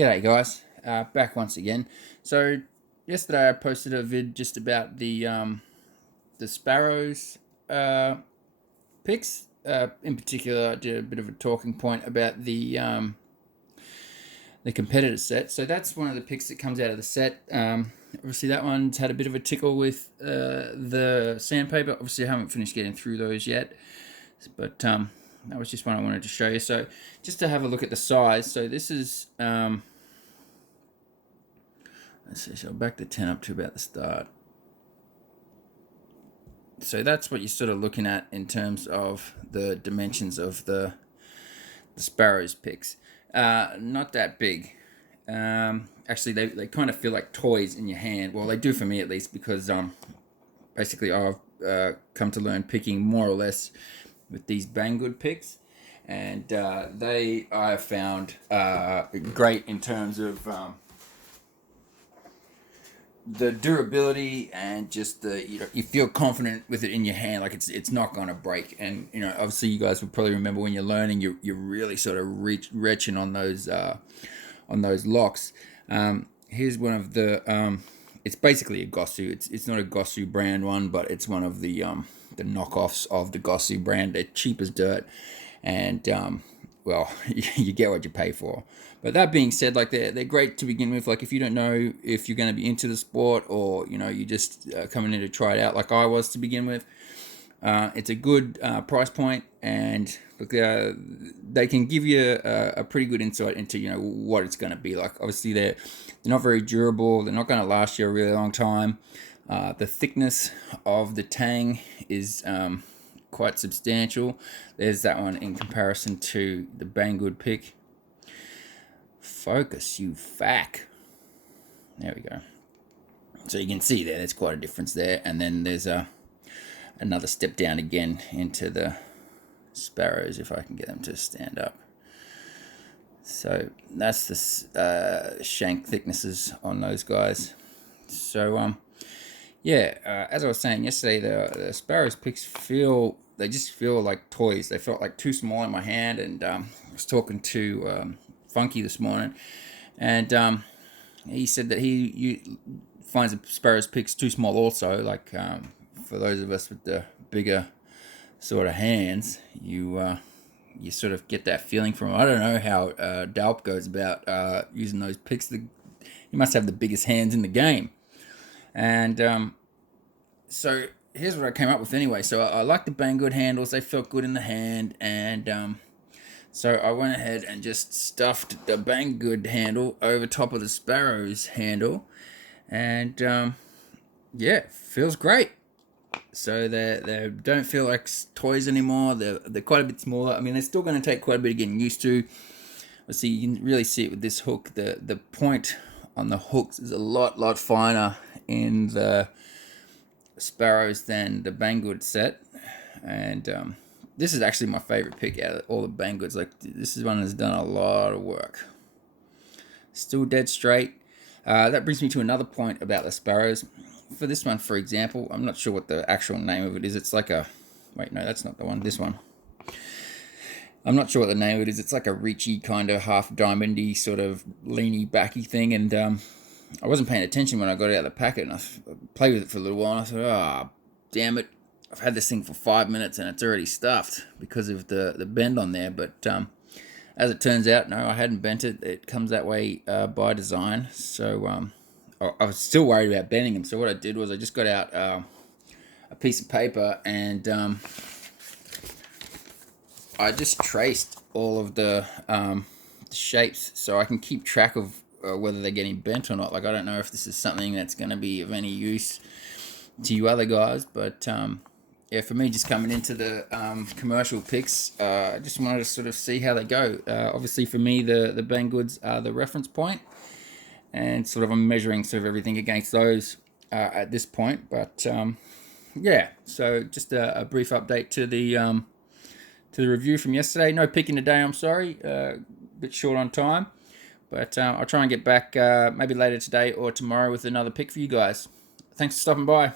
G'day guys, back once again. So yesterday I posted a vid just about the Sparrows picks. In particular, I did a bit of a talking point about the competitor set. So that's one of the picks that comes out of the set. Obviously that one's had a bit of a tickle with the sandpaper. Obviously I haven't finished getting through those yet, but that was just one I wanted to show you. So just to have a look at the size. So this is let's see, so I'll back the 10 up to about the start. So that's what you're sort of looking at in terms of the dimensions of the Sparrows picks. Not that big. Actually, they kind of feel like toys in your hand. Well, they do for me at least, because basically I've come to learn picking more or less with these Banggood picks, and I have found great in terms of the durability, and just you feel confident with it in your hand, like it's not going to break. And obviously you guys will probably remember when you're learning, you're really sort of retching on those locks. Here's one of the it's basically a Gosu. It's not a Gosu brand one, but it's one of the knockoffs of the Gosu brand. They're cheap as dirt, and well, you get what you pay for. But that being said, like they're great to begin with. Like if you don't know if you're going to be into the sport, or you just coming in to try it out, like I was to begin with, it's a good price point, and look, they can give you a pretty good insight into what it's going to be like. Obviously they're not very durable. They're not going to last you a really long time. The thickness of the tang is quite substantial. There's that one in comparison to the Banggood pick. Focus, you fack. There we go. So you can see there's quite a difference there. And then there's another step down again into the Sparrows, if I can get them to stand up. So that's the shank thicknesses on those guys. So yeah, as I was saying yesterday, the Sparrows picks just feel like toys. They felt like too small in my hand, and I was talking to Funky this morning, and he said that he finds the Sparrows picks too small also. Like for those of us with the bigger sort of hands, you sort of get that feeling from. I don't know how Dalp goes about using those picks. He must have the biggest hands in the game. And so here's what I came up with anyway. So I like the Banggood handles. They felt good in the hand, and so I went ahead and just stuffed the Banggood handle over top of the Sparrows handle, and yeah, feels great. So they don't feel like toys anymore. They're quite a bit smaller. I mean, they're still going to take quite a bit of getting used to. See, you can really see it with this hook. The point on the hooks is a lot finer in the Sparrows than the Banggood set, and this is actually my favorite pick out of all the Banggoods. Like, this is one that's done a lot of work. Still dead straight. That brings me to another point about the Sparrows. For this one, for example, I'm not sure what the actual name of it is. It's like a... Wait, no, that's not the one. This one. I'm not sure what the name of it is. It's like a reachy, kind of half diamondy, sort of leany, backy thing. And I wasn't paying attention when I got it out of the packet, and I played with it for a little while, and I thought, oh, damn it. I've had this thing for 5 minutes and it's already stuffed because of the bend on there. But as it turns out, no, I hadn't bent it. It comes that way by design. So I was still worried about bending them. So what I did was I just got out a piece of paper, and I just traced all of the shapes so I can keep track of whether they're getting bent or not. Like, I don't know if this is something that's going to be of any use to you other guys, but yeah, for me, just coming into the commercial picks, I just wanted to sort of see how they go. Obviously, for me, the Banggoods are the reference point, and sort of I'm measuring sort of everything against those at this point. But yeah, so just a brief update to the review from yesterday. No picking today, I'm sorry, a bit short on time, but I'll try and get back maybe later today or tomorrow with another pick for you guys. Thanks for stopping by.